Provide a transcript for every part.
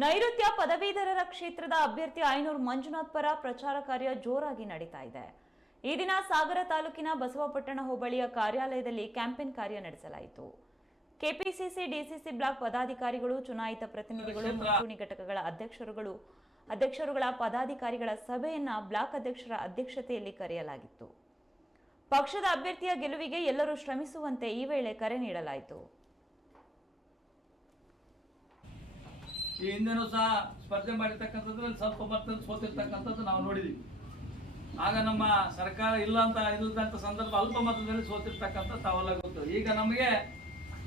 ನೈಋತ್ಯ ಪದವೀಧರರ ಕ್ಷೇತ್ರದ ಅಭ್ಯರ್ಥಿ ಐನೂರು ಮಂಜುನಾಥ್ ಪರ ಪ್ರಚಾರ ಕಾರ್ಯ ಜೋರಾಗಿ ನಡೀತಾ ಇದೆ. ಈ ದಿನ ಸಾಗರ ತಾಲೂಕಿನ ಬಸವಪಟ್ಟಣ ಹೋಬಳಿಯ ಕಾರ್ಯಾಲಯದಲ್ಲಿ ಕ್ಯಾಂಪೇನ್ ಕಾರ್ಯ ನಡೆಸಲಾಯಿತು. ಕೆಪಿಸಿಸಿ ಡಿಸಿಸಿ ಬ್ಲಾಕ್ ಪದಾಧಿಕಾರಿಗಳು, ಚುನಾಯಿತ ಪ್ರತಿನಿಧಿಗಳು, ಮುಂಚೂಣಿ ಘಟಕಗಳ ಅಧ್ಯಕ್ಷರುಗಳ ಪದಾಧಿಕಾರಿಗಳ ಸಭೆಯನ್ನ ಬ್ಲಾಕ್ ಅಧ್ಯಕ್ಷರ ಅಧ್ಯಕ್ಷತೆಯಲ್ಲಿ ಕರೆಯಲಾಗಿತ್ತು. ಪಕ್ಷದ ಅಭ್ಯರ್ಥಿಯ ಗೆಲುವಿಗೆ ಎಲ್ಲರೂ ಶ್ರಮಿಸುವಂತೆ ಈ ವೇಳೆ ಕರೆ ನೀಡಲಾಯಿತು. ಈ ಹಿಂದೆನೂ ಸಹ ಸ್ಪರ್ಧೆ ಮಾಡಿರ್ತಕ್ಕಂಥದ್ರಲ್ಲಿ ಸ್ವಲ್ಪ ಮಟ್ಟದಲ್ಲಿ ಸೋತಿರ್ತಕ್ಕಂಥದ್ದು ನಾವು ನೋಡಿದ್ದೀವಿ. ಆಗ ನಮ್ಮ ಸರ್ಕಾರ ಇಲ್ಲದಂತ ಸಂದರ್ಭ ಅಲ್ಪ ಮತದಲ್ಲಿ ಸೋತಿರ್ತಕ್ಕಂಥ ತಾವೆಲ್ಲ ಗೊತ್ತು. ಈಗ ನಮಗೆ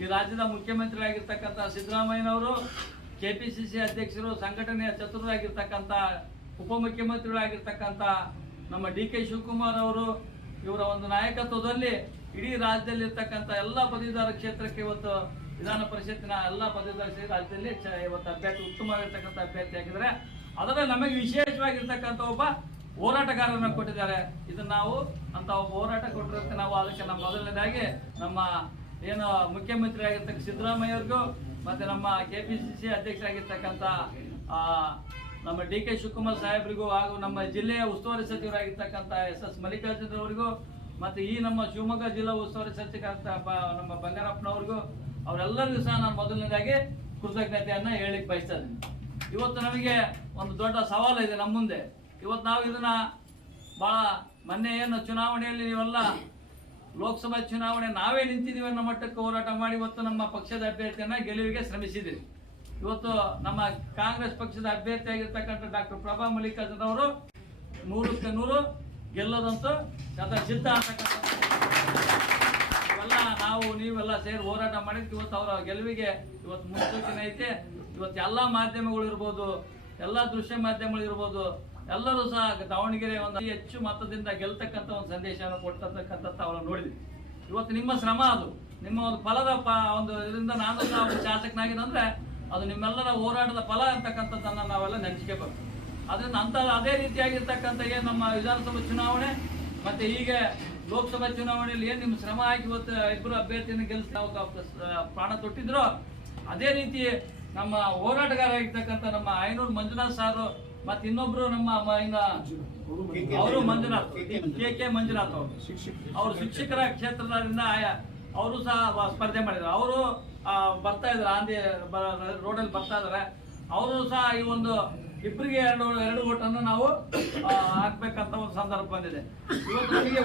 ಈ ರಾಜ್ಯದ ಮುಖ್ಯಮಂತ್ರಿ ಆಗಿರ್ತಕ್ಕಂಥ ಸಿದ್ದರಾಮಯ್ಯನವರು, ಕೆಪಿಸಿಸಿ ಅಧ್ಯಕ್ಷರು, ಸಂಘಟನೆಯ ಚತುರರಾಗಿರ್ತಕ್ಕಂಥ ಉಪಮುಖ್ಯಮಂತ್ರಿಗಳಾಗಿರ್ತಕ್ಕಂಥ ನಮ್ಮ ಡಿ.ಕೆ. ಶಿವಕುಮಾರ್ ಅವರು, ಇವರ ಒಂದು ನಾಯಕತ್ವದಲ್ಲಿ ಇಡೀ ರಾಜ್ಯದಲ್ಲಿ ಇರ್ತಕ್ಕಂಥ ಎಲ್ಲ ಪದವೀಧರ ಕ್ಷೇತ್ರಕ್ಕೆ ಇವತ್ತು ವಿಧಾನ ಪರಿಷತ್ತಿನ ಎಲ್ಲ ಪದವೀಧರ ರಾಜ್ಯದಲ್ಲಿ ಇವತ್ತು ಅಭ್ಯರ್ಥಿ ಉತ್ತಮವಾಗಿರ್ತಕ್ಕಂಥ ಅಭ್ಯರ್ಥಿ ಆಗಿದ್ದಾರೆ. ಅದರಲ್ಲಿ ನಮಗೆ ವಿಶೇಷವಾಗಿರ್ತಕ್ಕಂಥ ಒಬ್ಬ ಹೋರಾಟಗಾರರನ್ನ ಕೊಟ್ಟಿದ್ದಾರೆ. ಇದನ್ನ ನಾವು ಅಂತ ಒಬ್ಬ ಹೋರಾಟ ಕೊಟ್ಟಿರೋದಕ್ಕೆ ನಾವು ಅದಕ್ಕೆ ನಮ್ಮ ಮೊದಲನೇದಾಗಿ ನಮ್ಮ ಏನು ಮುಖ್ಯಮಂತ್ರಿ ಆಗಿರ್ತಕ್ಕ ಸಿದ್ದರಾಮಯ್ಯ ಅವ್ರಿಗೂ ಮತ್ತೆ ನಮ್ಮ ಕೆಪಿಸಿಸಿ ಅಧ್ಯಕ್ಷರಾಗಿರ್ತಕ್ಕಂಥ ನಮ್ಮ ಡಿ.ಕೆ. ಶಿವಕುಮಾರ್ ಸಾಹೇಬ್ರಿಗೂ ಹಾಗೂ ನಮ್ಮ ಜಿಲ್ಲೆಯ ಉಸ್ತುವಾರಿ ಸಚಿವರಾಗಿರ್ತಕ್ಕಂಥ ಎಸ್ ಮಲ್ಲಿಕಾರ್ಜುನ ಅವರಿಗೂ ಮತ್ತೆ ಈ ನಮ್ಮ ಶಿವಮೊಗ್ಗ ಜಿಲ್ಲಾ ಉಸ್ತುವಾರಿ ಸಚಿವರಾಗಿರ್ತ ನಮ್ಮ ಬಂಗಾರಪ್ಪನವ್ರಿಗೂ ಅವರೆಲ್ಲರಿಗೂ ಸಹ ನಾನು ಮೊದಲನೇದಾಗಿ ಕೃತಜ್ಞತೆಯನ್ನ ಹೇಳಿಕ್ ಬಯಸ್ತಾ ಇದ್ದೀನಿ. ಇವತ್ತು ನಮಗೆ ಒಂದು ದೊಡ್ಡ ಸವಾಲು ಇದೆ ನಮ್ಮ ಮುಂದೆ. ಇವತ್ತು ನಾವು ಇದನ್ನ ಬಹಳ ಮೊನ್ನೆ ಏನು ಚುನಾವಣೆಯಲ್ಲಿ ನೀವೆಲ್ಲ ಲೋಕಸಭಾ ಚುನಾವಣೆ ನಾವೇ ನಿಂತಿದ್ದೀವಿ ಅನ್ನೋ ಮಟ್ಟಕ್ಕೆ ಹೋರಾಟ ಮಾಡಿ ಇವತ್ತು ನಮ್ಮ ಪಕ್ಷದ ಅಭ್ಯರ್ಥಿಯನ್ನ ಗೆಲುವಿಗೆ ಶ್ರಮಿಸಿದ್ದೀವಿ. ಇವತ್ತು ನಮ್ಮ ಕಾಂಗ್ರೆಸ್ ಪಕ್ಷದ ಅಭ್ಯರ್ಥಿ ಆಗಿರ್ತಕ್ಕಂಥ ಡಾಕ್ಟರ್ ಪ್ರಭಾ ಮಲ್ಲಿಕಾರ್ಜುನ ಅವರು 100ಕ್ಕೆ 100 ಗೆಲ್ಲೋದಂತೂ ಸಿದ್ಧ ಅಂತಕ್ಕಂಥ ಇವೆಲ್ಲ ನಾವು ನೀವೆಲ್ಲ ಸೇರಿ ಹೋರಾಟ ಮಾಡಿದ್ವಿ. ಇವತ್ತು ಅವರ ಗೆಲುವಿಗೆ ಇವತ್ತು ಮುನ್ಸೂಚನೆ ಐತೆ. ಇವತ್ತು ಎಲ್ಲ ಮಾಧ್ಯಮಗಳು ಇರ್ಬೋದು, ಎಲ್ಲ ದೃಶ್ಯ ಮಾಧ್ಯಮಗಳು ಇರ್ಬೋದು, ಎಲ್ಲರೂ ಸಹ ದಾವಣಗೆರೆ ಒಂದು ಹೆಚ್ಚು ಮತದಿಂದ ಗೆಲ್ತಕ್ಕಂಥ ಒಂದು ಸಂದೇಶವನ್ನು ಕೊಡ್ತಕ್ಕಂಥದ್ದು ಅವರನ್ನು ನೋಡಿದ್ವಿ. ಇವತ್ತು ನಿಮ್ಮ ಶ್ರಮ, ಅದು ನಿಮ್ಮ ಒಂದು ಫಲದ ಒಂದು ಇದರಿಂದ ನಾನು ಸಹ ಒಂದು ಶಾಸಕನಾಗಿದ್ದಂದ್ರೆ ಅದು ನಿಮ್ಮೆಲ್ಲರ ಹೋರಾಟದ ಫಲ ಅಂತಕ್ಕಂಥದ್ದನ್ನು ನಾವೆಲ್ಲ ನೆನಪಿಸ್ಕೋಬೇಕು. ಅದರಿಂದ ಅದೇ ರೀತಿಯಾಗಿರ್ತಕ್ಕಂಥ ಏನು ನಮ್ಮ ವಿಧಾನಸಭಾ ಚುನಾವಣೆ ಮತ್ತೆ ಹೀಗೆ ಲೋಕಸಭಾ ಚುನಾವಣೆಯಲ್ಲಿ ಏನು ನಿಮ್ಮ ಶ್ರಮ ಹಾಕಿ ಇವತ್ತು ಇಬ್ಬರು ಅಭ್ಯರ್ಥಿಯನ್ನು ಪ್ರಾಣ ತೊಟ್ಟಿದ್ರು, ಅದೇ ರೀತಿ ನಮ್ಮ ಹೋರಾಟಗಾರ ಆಗಿರ್ತಕ್ಕಂಥ ನಮ್ಮ ಐನೂರು ಮಂಜುನಾಥ್ ಸಾರು ಮತ್ತೆ ಇನ್ನೊಬ್ರು ನಮ್ಮ ಅವರು ಮಂಜುನಾಥ್ ಕೆ ಮಂಜುನಾಥ್ ಅವರು ಶಿಕ್ಷಕರ ಕ್ಷೇತ್ರದಿಂದ ಅವರು ಸಹ ಸ್ಪರ್ಧೆ ಮಾಡಿದ್ರು. ಅವರು ಬರ್ತಾ ಇದ್ರು, ಆಂಧ್ಯ ರೋಡಲ್ಲಿ ಬರ್ತಾ ಇದಾರೆ. ಅವರು ಸಹ ಈ ಒಂದು ಇಬ್ಬರಿಗೆ ಎರಡು ಓಟನ್ನು ನಾವು ಹಾಕ್ಬೇಕಂತ ಒಂದು ಸಂದರ್ಭ ಬಂದಿದೆ. ಇವತ್ತು ನಮಗೆ